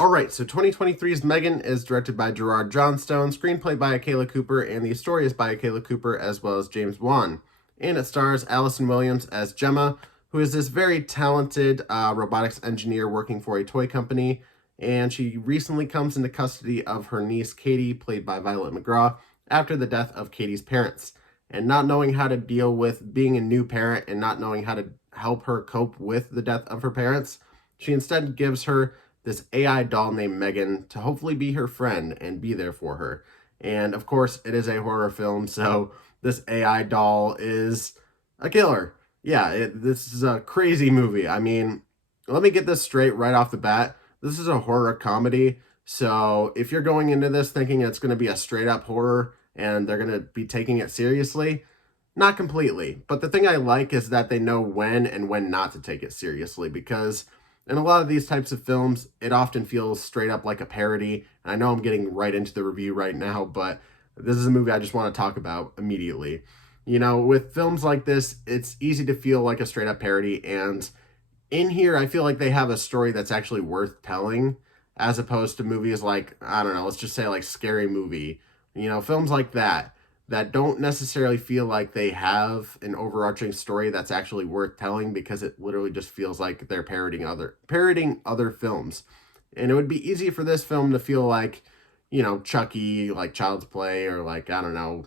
Alright, so 2023's M3GAN is directed by Gerard Johnstone, screenplay by Akela Cooper, and the story is by Akela Cooper as well as James Wan. And it stars Allison Williams as Gemma, who is this very talented robotics engineer working for a toy company, and she recently comes into custody of her niece Katie, played by Violet McGraw, after the death of Katie's parents. And not knowing how to deal with being a new parent and not knowing how to help her cope with the death of her parents, she instead gives her this AI doll named M3GAN to hopefully be her friend and be there for her. And of course, it is a horror film, so this AI doll is a killer. Yeah, this is a crazy movie. I mean, let me get this straight right off the bat. This is a horror comedy, so if you're going into this thinking it's going to be a straight up horror and they're going to be taking it seriously, not completely. But the thing I like is that they know when and when not to take it seriously, because in a lot of these types of films, it often feels straight up like a parody. And I know I'm getting right into the review right now, but this is a movie I just want to talk about immediately. You know, with films like this, it's easy to feel like a straight up parody. And in here, I feel like they have a story that's actually worth telling, as opposed to movies like, I don't know, let's just say like Scary Movie. You know, films like that don't necessarily feel like they have an overarching story that's actually worth telling, because it literally just feels like they're parroting other films. And it would be easy for this film to feel like, you know, Chucky, like Child's Play, or like, I don't know,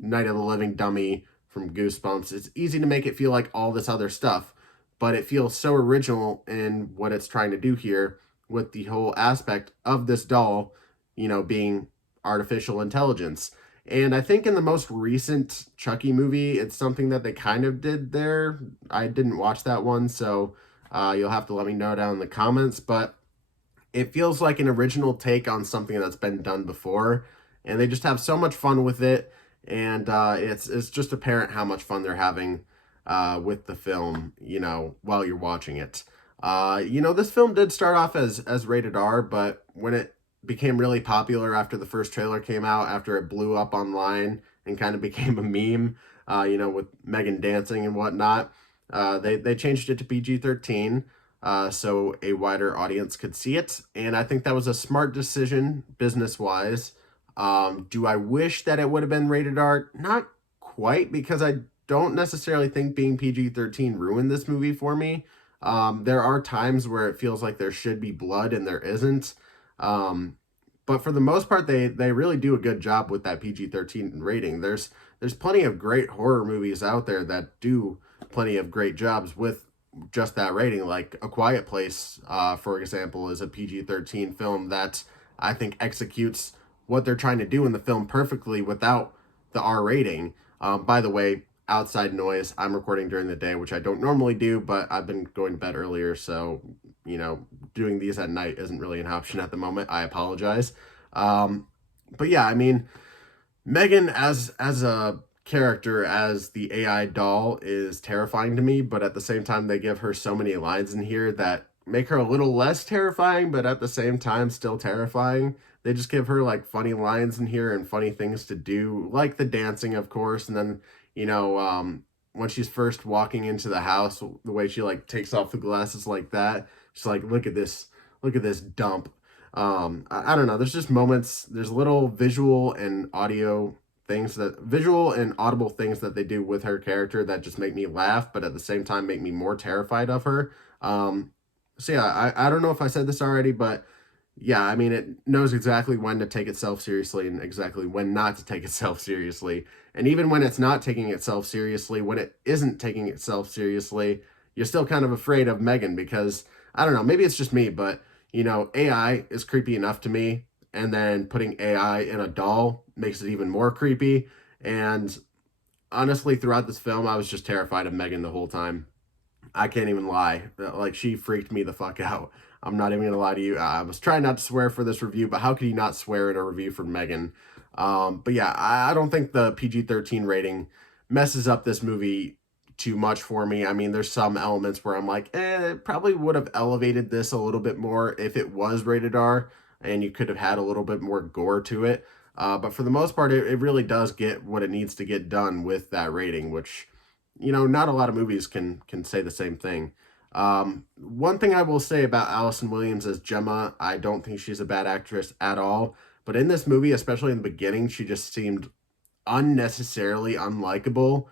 Night of the Living Dummy from Goosebumps. It's easy to make it feel like all this other stuff, but it feels so original in what it's trying to do here with the whole aspect of this doll, you know, being artificial intelligence. And I think in the most recent Chucky movie, it's something that they kind of did there. I didn't watch that one, so you'll have to let me know down in the comments. But it feels like an original take on something that's been done before, and they just have so much fun with it. And it's just apparent how much fun they're having with the film, you know, while you're watching it. You know, this film did start off as rated R, but when it became really popular after the first trailer came out, after it blew up online and kind of became a meme, you know, with M3GAN dancing and whatnot. They changed it to PG-13 so a wider audience could see it, and I think that was a smart decision business-wise. Do I wish that it would have been rated R? Not quite, because I don't necessarily think being PG-13 ruined this movie for me. There are times where it feels like there should be blood and there isn't. But for the most part, they really do a good job with that PG-13 rating. There's plenty of great horror movies out there that do plenty of great jobs with just that rating. Like A Quiet Place, for example, is a PG-13 film that I think executes what they're trying to do in the film perfectly without the R rating. By the way, outside noise, I'm recording during the day, which I don't normally do, but I've been going to bed earlier, so, you know, doing these at night isn't really an option at the moment. I apologize. But yeah, I mean, M3GAN as a character, as the AI doll, is terrifying to me, but at the same time, they give her so many lines in here that make her a little less terrifying, but at the same time, still terrifying. They just give her like funny lines in here and funny things to do, like the dancing, of course, and then, you know, when she's first walking into the house, the way she like takes off the glasses like that, she's like, look at this dump. I don't know. There's just moments. There's little visual and audible things that they do with her character that just make me laugh, but at the same time make me more terrified of her. So yeah, I don't know if I said this already, but yeah, I mean, it knows exactly when to take itself seriously and exactly when not to take itself seriously. And even when it's not taking itself seriously, when it isn't taking itself seriously, you're still kind of afraid of M3GAN, because, I don't know, maybe it's just me, but, you know, AI is creepy enough to me, and then putting AI in a doll makes it even more creepy. And honestly, throughout this film, I was just terrified of M3GAN the whole time. I can't even lie. Like, she freaked me the fuck out. I'm not even gonna lie to you. I was trying not to swear for this review, but how could you not swear in a review for M3GAN? But yeah, I don't think the PG-13 rating messes up this movie too much for me. I mean, there's some elements where I'm like, it probably would have elevated this a little bit more if it was rated R, and you could have had a little bit more gore to it. But for the most part, it really does get what it needs to get done with that rating, which, you know, not a lot of movies can say the same thing. One thing I will say about Allison Williams as Gemma, I don't think she's a bad actress at all. But in this movie, especially in the beginning, she just seemed unnecessarily unlikable.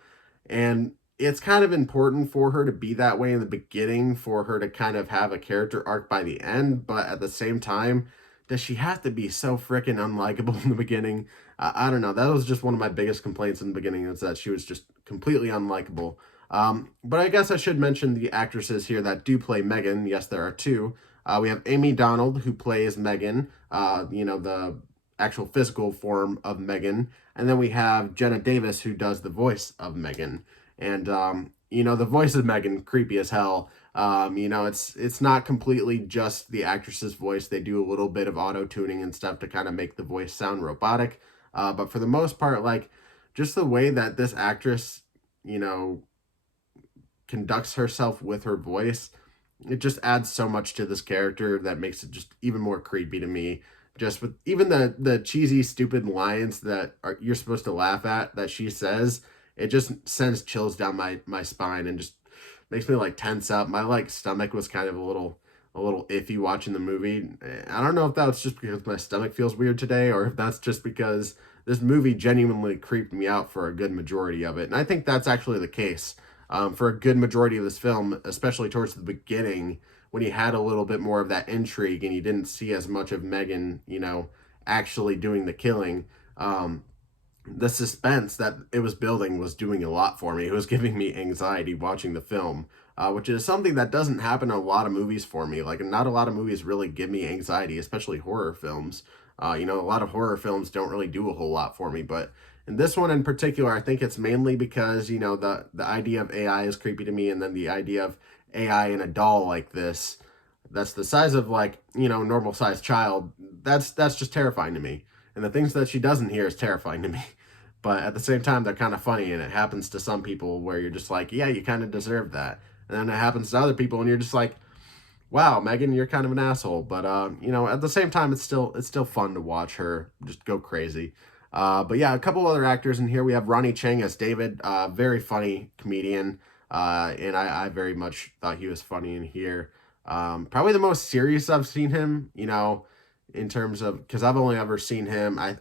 And it's kind of important for her to be that way in the beginning, for her to kind of have a character arc by the end. But at the same time, does she have to be so freaking unlikable in the beginning? I don't know. That was just one of my biggest complaints in the beginning, is that she was just completely unlikable. But I guess I should mention the actresses here that do play M3GAN. Yes, there are two. We have Amy Donald, who plays M3GAN, the actual physical form of M3GAN. And then we have Jenna Davis, who does the voice of M3GAN. And, the voice of M3GAN, creepy as hell. It's not completely just the actress's voice. They do a little bit of auto-tuning and stuff to kind of make the voice sound robotic. But for the most part, like, just the way that this actress, conducts herself with her voice, it just adds so much to this character that makes it just even more creepy to me. Just with even the cheesy, stupid lines that you're supposed to laugh at that she says, it just sends chills down my spine and just makes me like tense up. My like stomach was kind of a little iffy watching the movie. I don't know if that was just because my stomach feels weird today, or if that's just because this movie genuinely creeped me out for a good majority of it. And I think that's actually the case. For a good majority of this film, especially towards the beginning, when you had a little bit more of that intrigue and you didn't see as much of M3GAN, actually doing the killing. The suspense that it was building was doing a lot for me. It was giving me anxiety watching the film, which is something that doesn't happen in a lot of movies for me. Like, not a lot of movies really give me anxiety, especially horror films. A lot of horror films don't really do a whole lot for me, but in this one in particular, I think it's mainly because, the idea of AI is creepy to me, and then the idea of AI in a doll like this, that's the size of, like, normal sized child, that's just terrifying to me. And the things that she does in here is terrifying to me. But at the same time, they're kind of funny, and it happens to some people where you're just like, yeah, you kind of deserve that. And then it happens to other people, and you're just like, wow, M3GAN, you're kind of an asshole. But at the same time, it's still fun to watch her just go crazy. But yeah, a couple other actors in here. We have Ronnie Chang as David, very funny comedian, and I very much thought he was funny in here. Probably the most serious I've seen him, in terms of, because I've only ever seen him. I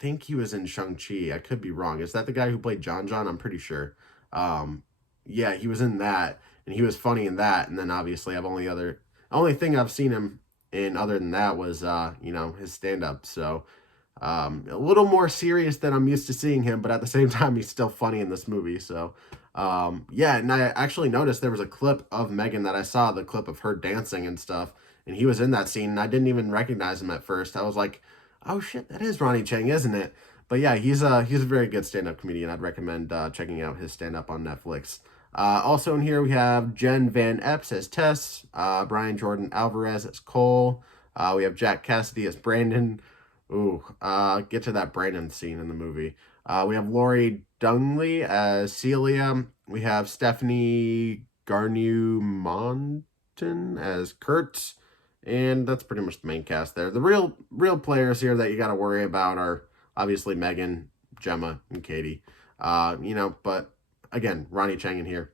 think he was in Shang-Chi. I could be wrong. Is that the guy who played John John? I'm pretty sure. Yeah, he was in that, and he was funny in that. And then obviously, only thing I've seen him in other than that was his stand-up. So a little more serious than I'm used to seeing him, but at the same time, he's still funny in this movie. So yeah, and I actually noticed there was a clip of M3GAN that I saw, the clip of her dancing and stuff, and he was in that scene, and I didn't even recognize him at first. I was like, oh shit, that is Ronnie Chang, isn't it? But yeah, he's a very good stand-up comedian. I'd recommend checking out his stand-up on Netflix. Also in here we have Jen Van Epps as Tess, Brian Jordan Alvarez as Cole. We have Jack Cassidy as Brandon. Ooh, get to that Brandon scene in the movie. We have Lori Dungley as Celia. We have Stephanie Garneau Monton as Kurt. And that's pretty much the main cast there. The real players here that you got to worry about are obviously M3GAN, Gemma, and Katie. But again, Ronnie Chang in here.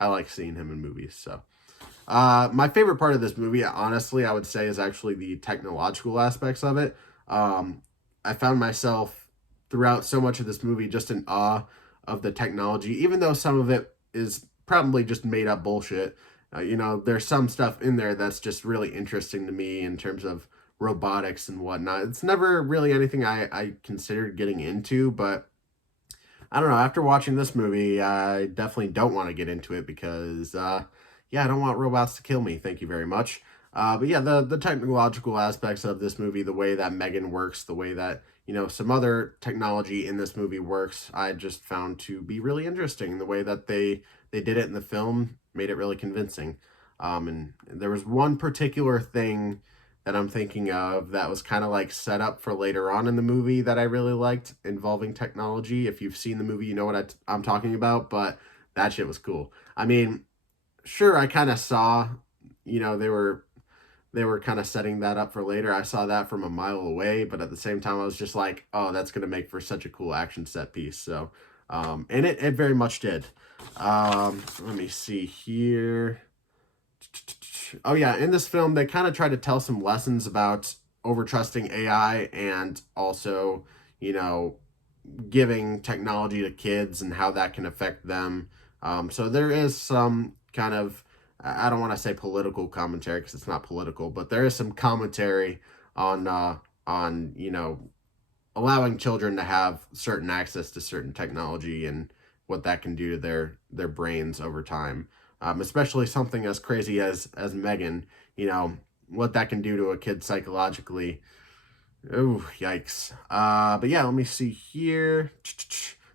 I like seeing him in movies. So, my favorite part of this movie, honestly, I would say, is actually the technological aspects of it. I found myself throughout so much of this movie just in awe of the technology, even though some of it is probably just made up bullshit. There's some stuff in there that's just really interesting to me in terms of robotics and whatnot. It's never really anything I considered getting into, but I don't know. After watching this movie, I definitely don't want to get into it because, yeah, I don't want robots to kill me. Thank you very much. But yeah, the technological aspects of this movie, the way that M3GAN works, the way that, some other technology in this movie works, I just found to be really interesting. The way that they did it in the film made it really convincing. And there was one particular thing that I'm thinking of that was kind of like set up for later on in the movie that I really liked involving technology. If you've seen the movie, you know what I'm talking about, but that shit was cool. I mean, sure, I kind of saw, they were kind of setting that up for later. I saw that from a mile away, but at the same time, I was just like, oh, that's going to make for such a cool action set piece. So, and it very much did. Let me see here. Oh yeah, in this film they kind of try to tell some lessons about overtrusting AI and also, you know, giving technology to kids and how that can affect them. So there is some kind of, I don't want to say political commentary because it's not political, but there is some commentary on you know, allowing children to have certain access to certain technology and what that can do to their brains over time. Especially something as crazy as M3GAN, you know, what that can do to a kid psychologically. Oh, yikes. But yeah, let me see here.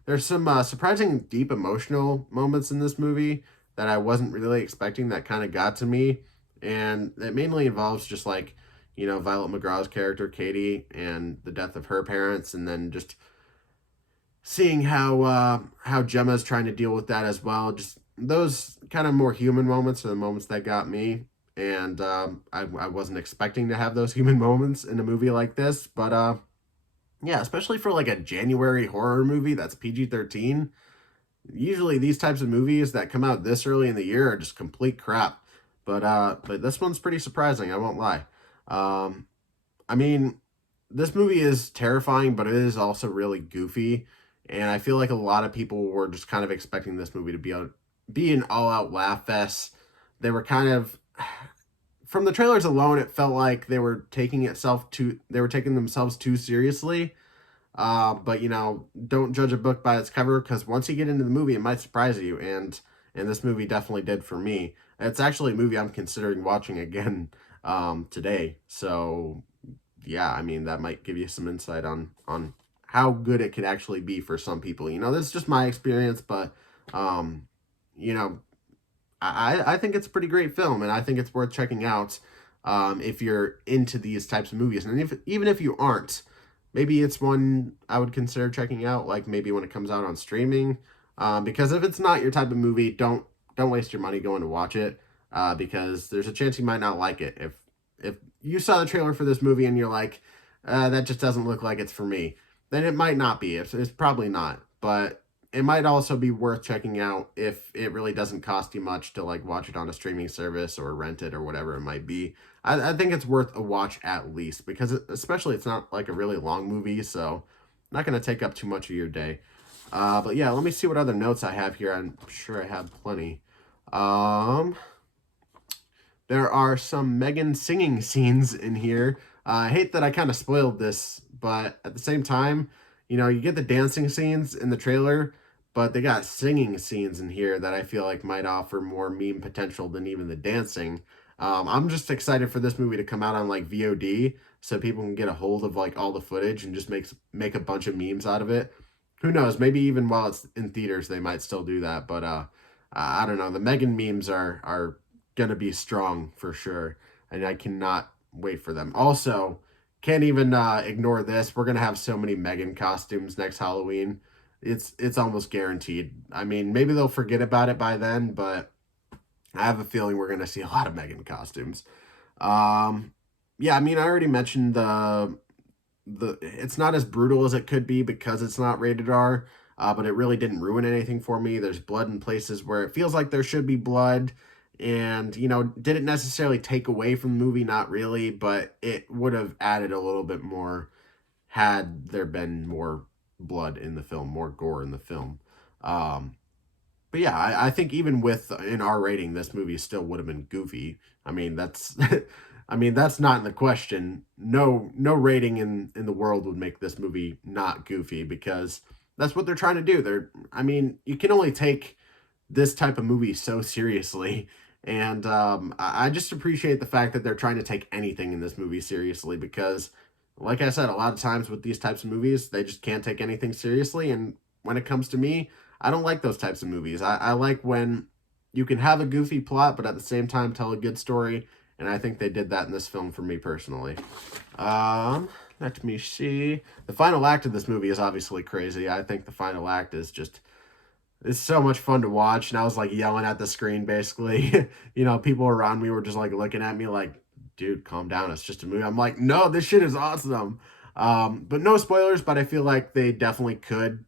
There's some surprising deep emotional moments in this movie that I wasn't really expecting that kind of got to me. And it mainly involves just like, you know, Violet McGraw's character, Katie, and the death of her parents, and then just seeing how Gemma's trying to deal with that as well. Just those kind of more human moments are the moments that got me. And I wasn't expecting to have those human moments in a movie like this, but yeah, especially for like a January horror movie that's PG-13. Usually these types of movies that come out this early in the year are just complete crap. But this one's pretty surprising, I won't lie. Um, I mean, this movie is terrifying, but it is also really goofy, and I feel like a lot of people were just kind of expecting this movie to be an all-out laugh fest. They were kind of, from the trailers alone, it felt like they were taking themselves too seriously. But you know, don't judge a book by its cover because once you get into the movie, it might surprise you, and this movie definitely did for me. It's actually a movie I'm considering watching again today. So yeah, I mean that might give you some insight on how good it could actually be for some people. You know, this is just my experience, but um, you know, I think it's a pretty great film, and I think it's worth checking out if you're into these types of movies. And if even if you aren't, maybe it's one I would consider checking out. Like maybe when it comes out on streaming, because if it's not your type of movie, don't waste your money going to watch it. Because there's a chance you might not like it. If you saw the trailer for this movie and you're like, that just doesn't look like it's for me, then it might not be. It's probably not. But it might also be worth checking out if it really doesn't cost you much to like watch it on a streaming service or rent it or whatever it might be. I think it's worth a watch at least because especially it's not like a really long movie, so not going to take up too much of your day. But yeah, let me see what other notes I have here. I'm sure I have plenty. There are some M3GAN singing scenes in here. I hate that I kind of spoiled this, but at the same time, you know, you get the dancing scenes in the trailer, but they got singing scenes in here that I feel like might offer more meme potential than even the dancing. I'm just excited for this movie to come out on like VOD so people can get a hold of like all the footage and just make a bunch of memes out of it. Who knows? Maybe even while it's in theaters, they might still do that. But I don't know. The M3GAN memes are gonna be strong for sure, and I cannot wait for them. Also, can't even ignore this. We're gonna have so many M3GAN costumes next Halloween. It's almost guaranteed. I mean, maybe they'll forget about it by then, but I have a feeling we're gonna see a lot of M3GAN costumes. Um, yeah, I mean, I already mentioned the it's not as brutal as it could be because it's not rated R, but it really didn't ruin anything for me. There's blood in places where it feels like there should be blood, and you know, didn't necessarily take away from the movie, not really, but it would have added a little bit more had there been more blood in the film, more gore in the film. Um, but yeah, I think even with an R rating, this movie still would have been goofy. I mean, that's I mean, that's not in the question. No rating in the world would make this movie not goofy because that's what they're trying to do. I mean, you can only take this type of movie so seriously. And I just appreciate the fact that they're trying to take anything in this movie seriously because, like I said, a lot of times with these types of movies, they just can't take anything seriously. And when it comes to me, I don't like those types of movies. I like when you can have a goofy plot, but at the same time tell a good story. And I think they did that in this film for me personally. Let me see. The final act of this movie is obviously crazy. I think the final act is just, it's so much fun to watch. And I was like yelling at the screen basically. You know, people around me were just like looking at me like, dude, calm down. It's just a movie. I'm like, no, this shit is awesome. But no spoilers, but I feel like they definitely could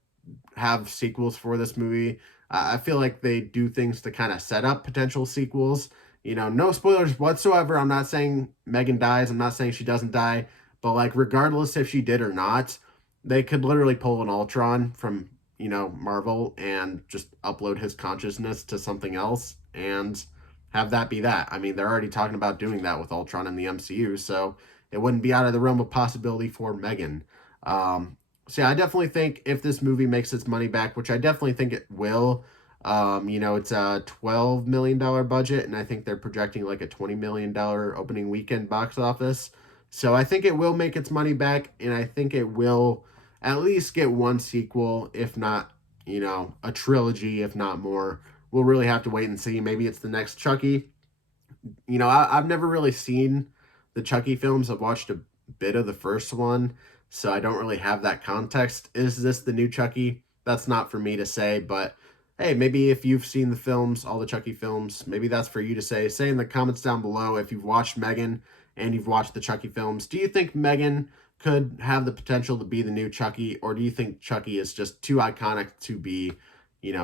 have sequels for this movie. I feel like they do things to kind of set up potential sequels. no spoilers whatsoever. I'm not saying M3GAN dies. I'm not saying she doesn't die. But, like, regardless if she did or not, they could literally pull an Ultron from, Marvel and just upload his consciousness to something else and have that be that. I mean, they're already talking about doing that with Ultron in the MCU, so it wouldn't be out of the realm of possibility for M3GAN. So yeah, I definitely think if this movie makes its money back, which I definitely think it will, it's a $12 million budget, and I think they're projecting like a $20 million opening weekend box office. So I think it will make its money back, and I think it will at least get one sequel, if not, a trilogy, if not more. We'll really have to wait and see. Maybe it's the next Chucky. I've never really seen the Chucky films. I've watched a bit of the first one, so I don't really have that context. Is this the new Chucky? That's not for me to say, but hey, maybe if you've seen the films, all the Chucky films, maybe that's for you to say. Say in the comments down below if you've watched M3GAN and you've watched the Chucky films. Do you think M3GAN could have the potential to be the new Chucky, or do you think Chucky is just too iconic to be,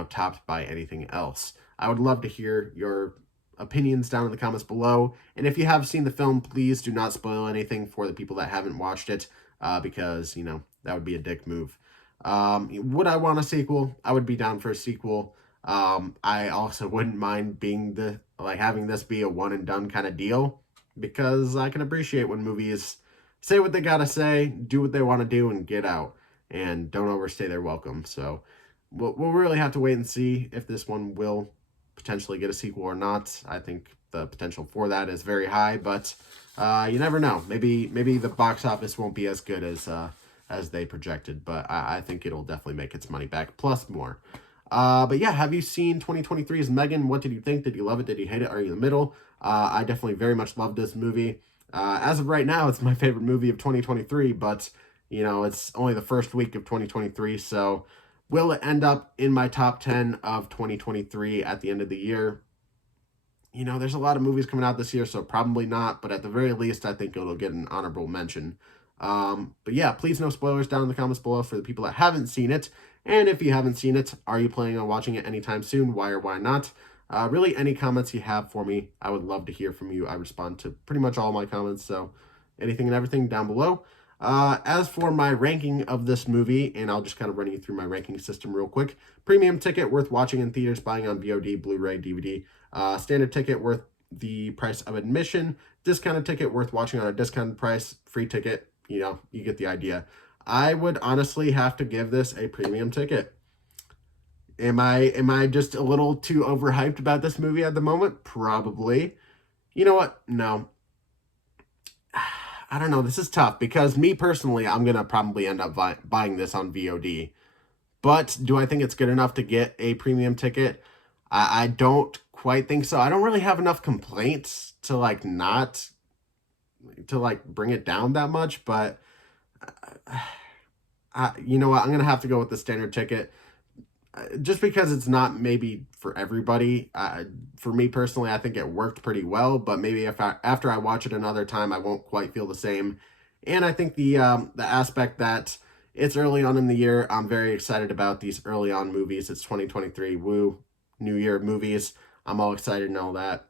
topped by anything else? I would love to hear your opinions down in the comments below. And if you have seen the film, please do not spoil anything for the people that haven't watched it, because, that would be a dick move. Would I want a sequel? I would be down for a sequel. I also wouldn't mind having this be a one and done kind of deal, because I can appreciate when movies say what they gotta say, do what they want to do, and get out, and don't overstay their welcome. So we'll really have to wait and see if this one will potentially get a sequel or not. I think the potential for that is very high, but you never know. Maybe the box office won't be as good as they projected, but I think it'll definitely make its money back, plus more. But yeah, have you seen 2023's M3GAN? What did you think? Did you love it? Did you hate it? Are you in the middle? I definitely very much loved this movie. As of right now, it's my favorite movie of 2023, but, it's only the first week of 2023, so will it end up in my top 10 of 2023 at the end of the year? There's a lot of movies coming out this year, so probably not, but at the very least, I think it'll get an honorable mention. But yeah, please no spoilers down in the comments below for the people that haven't seen it. And if you haven't seen it, are you planning on watching it anytime soon? Why or why not? Really, any comments you have for me, I would love to hear from you. I respond to pretty much all my comments, so anything and everything down below. As for my ranking of this movie, and I'll just kind of run you through my ranking system real quick. Premium ticket, worth watching in theaters, buying on VOD, Blu-ray, DVD. Standard ticket, worth the price of admission. Discounted ticket, worth watching on a discounted price. Free ticket, you get the idea. I would honestly have to give this a premium ticket. Am I just a little too overhyped about this movie at the moment? Probably. You know what? No. I don't know. This is tough because me personally, I'm going to probably end up buying this on VOD. But do I think it's good enough to get a premium ticket? I don't quite think so. I don't really have enough complaints to bring it down that much, but you know what? I'm going to have to go with the standard ticket. Just because it's not maybe for everybody. For me personally, I think it worked pretty well, but maybe after I watch it another time, I won't quite feel the same. And I think the aspect that it's early on in the year, I'm very excited about these early on movies. It's 2023, woo, New Year movies. I'm all excited and all that.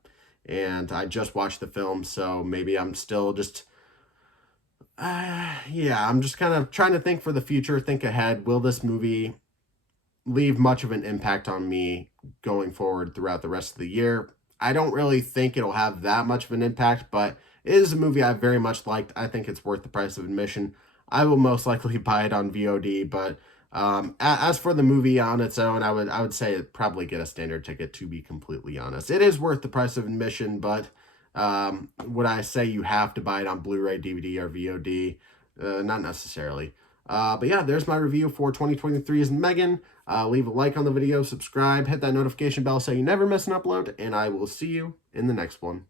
And I just watched the film, so maybe I'm still just... yeah, I'm just kind of trying to think for the future, think ahead. Will this movie leave much of an impact on me going forward throughout the rest of the year? I don't really think it'll have that much of an impact, but it is a movie I very much liked. I think it's worth the price of admission. I will most likely buy it on VOD, but as for the movie on its own, I would say probably get a standard ticket, to be completely honest. It is worth the price of admission, but would I say you have to buy it on Blu-ray, DVD, or VOD? Not necessarily. But yeah, there's my review for 2023's M3GAN. Leave a like on the video, subscribe, hit that notification bell so you never miss an upload, and I will see you in the next one.